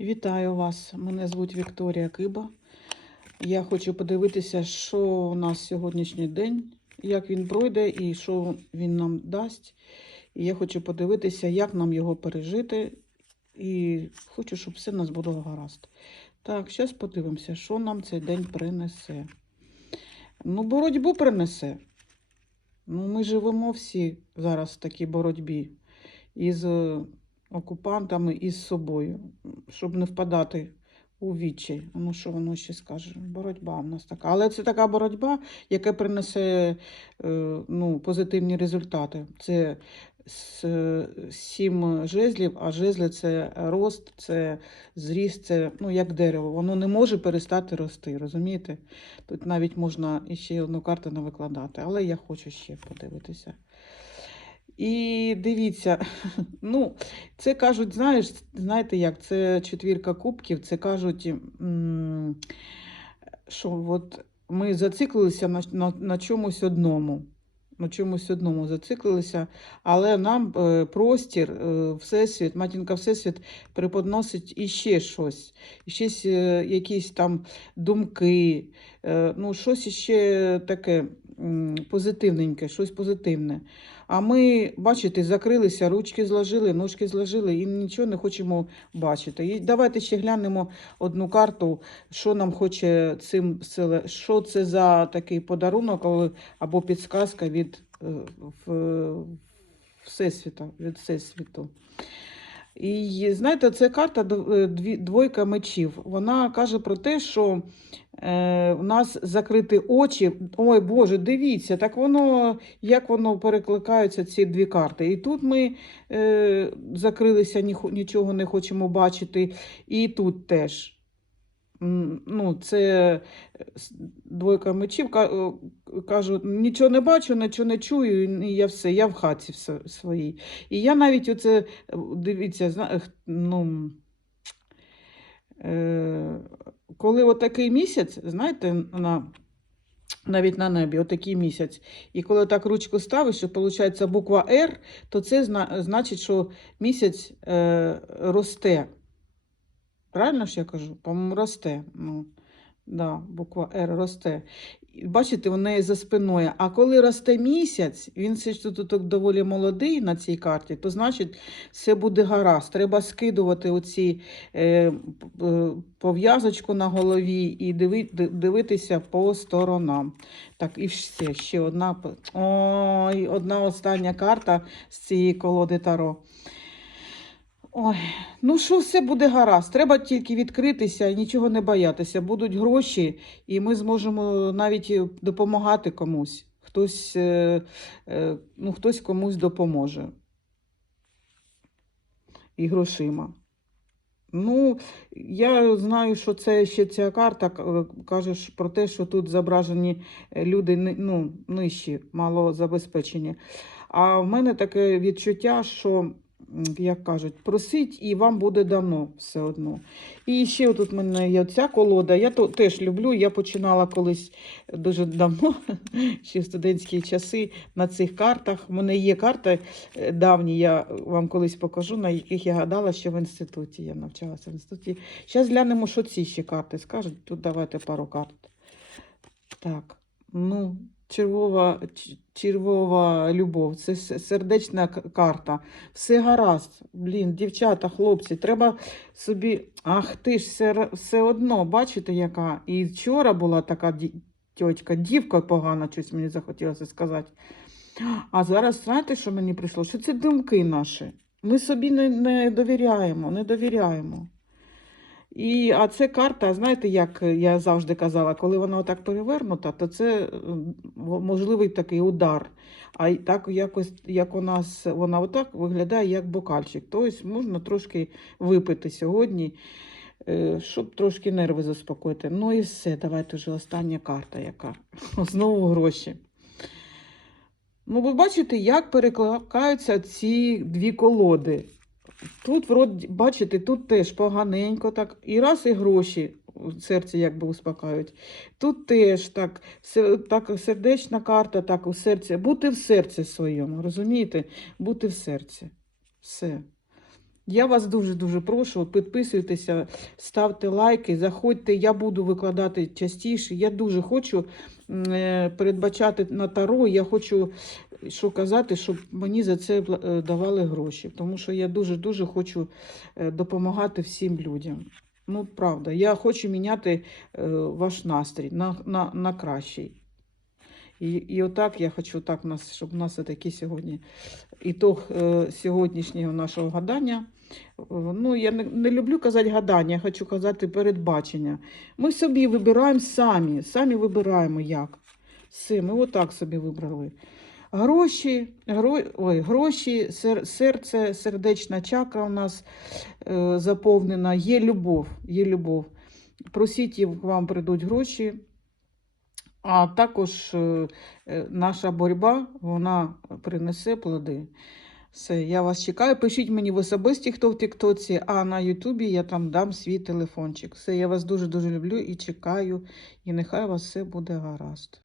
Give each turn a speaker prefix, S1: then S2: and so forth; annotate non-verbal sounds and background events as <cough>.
S1: Вітаю вас! Мене звуть Вікторія Киба. Я хочу подивитися, що у нас сьогоднішній день, як він пройде і що він нам дасть. І я хочу подивитися, як нам його пережити. І хочу, щоб все у нас було гаразд. Так, зараз подивимося, що нам цей день принесе. Ну, боротьбу принесе. Ну, ми живемо всі зараз в такій боротьбі із окупантами і з собою, щоб не впадати у відчай. Ну, що воно ще скаже? Боротьба в нас така. Але це така боротьба, яка принесе е, ну, позитивні результати. Це сім жезлів, а жезли це рост, це зріст, це ну, як дерево. Воно не може перестати рости, розумієте? Тут навіть можна іще одну карту не викладати, але я хочу ще подивитися. І дивіться, <laughs> ну, це кажуть, знаєш, знаєте як, це четвірка кубків, це кажуть, що от ми зациклилися на, на, на чомусь одному. На чомусь одному зациклилися, але нам е, простір, е, Всесвіт, матінка Всесвіт преподносить іще щось, іще е, якісь там думки, ну, щось іще таке позитивненьке, щось позитивне. А ми, бачите, закрилися, ручки зложили, ножки зложили і нічого не хочемо бачити. І давайте ще глянемо одну карту, що нам хоче цим що це за такий подарунок або підсказка від е, в- Всесвіта, від Всесвіту. І знаєте, це карта е, двойка мечів. Вона каже про те, що е, в нас закриті очі. Ой Боже, дивіться, так воно, як воно перекликаються ці дві карти. І тут ми е, закрилися, нічого не хочемо бачити, і тут теж. Ну, це е, двойка мечів. Ка- Кажу, нічого не бачу, нічого не чую, і я все, я в хаті все- своїй. І я навіть оце, е, дивіться, ну, е, коли отакий місяць, знаєте, на, навіть на небі, отакий місяць, і коли так ручку ставиш, і виходить буква Р, то це зна, значить, що місяць е, росте. Правильно ж я кажу? По-моєму, росте. Ну, да, буква Р росте. Бачите, у неї за спиною. А коли росте місяць, він все ж тут, доволі молодий на цій карті, то значить все буде гаразд. Треба скидувати оці е, е, пов'язочку на голові і диви, дивитися по сторонам. Так, і все, ще одна. Ой, одна остання карта з цієї колоди Таро. Ой, ну що все буде гаразд. Треба тільки відкритися і нічого не боятися. Будуть гроші, і ми зможемо навіть е, допомагати комусь. Хтось, е, е, ну, хтось комусь допоможе. І грошима. Ну, я знаю, що це ще ця карта каже про те, що тут зображені люди ну, нижчі, малозабезпечені. А в мене таке відчуття, що, як кажуть, просить і вам буде дано все одно. І ще тут в мене є ця колода. Я то теж люблю. Я починала колись дуже давно, <laughs> ще в студентські часи, на цих картах. У мене є карти е, давні, я вам колись покажу, на яких я гадала, що в інституті. Я навчалася в інституті. Зараз глянемо, що ці ще карти скажуть. Тут давайте пару карт. Так, ну, червова, червова любов, це сердечна карта. Все гаразд. Блін, дівчата, хлопці, треба собі. Ах ти ж все, все одно, бачите, яка. І вчора була така тьотька, дівка погана, щось мені захотілося сказати. А зараз знаєте, що мені прийшло? Що це думки наші. Ми собі не, не довіряємо, не довіряємо. І, а це карта, знаєте, як я завжди казала, коли вона отак перевернута, то це можливий такий удар. А так якось, як у нас вона отак виглядає, як бокальчик. Тобто можна трошки випити сьогодні, е, щоб трошки нерви заспокоїти. Ну і все, давайте вже остання карта, яка <laughs> знову гроші. Ну, ви бачите, як перекликаються ці дві колоди. Тут, вроді, бачите, тут теж поганенько так. І раз і гроші серці якби успокають. Тут теж так, так сердечна карта, так у серці. Бути в серці своєму, розумієте? Бути в серці. Все. Я вас дуже-дуже прошу, підписуйтеся, ставте лайки, заходьте, я буду викладати частіше. Я дуже хочу е, передбачати на таро. Я хочу що казати, щоб мені за це е, давали гроші. Тому що я дуже-дуже хочу е, допомагати всім людям. Ну, правда, я хочу міняти ваш настрій на, на, на кращий. І, і отак я хочу, так нас, щоб у нас такий сьогодні ітог е, сьогоднішнього нашого гадання. Ну, я не, не люблю казати гадання, я хочу казати передбачення. Ми собі вибираємо самі, самі вибираємо як. Все, ми отак собі вибрали. Гроші, гро, ой, гроші, сер, серце, сердечна чакра у нас е, заповнена. Є любов, є любов. Просіть, вам прийдуть гроші. А також е, е, наша боротьба, вона принесе плоди. Все, я вас чекаю. Пишіть мені в особисті, хто в Тіктоці, а на Ютубі я там дам свій телефончик. Все, я вас дуже-дуже люблю і чекаю. І нехай у вас все буде гаразд.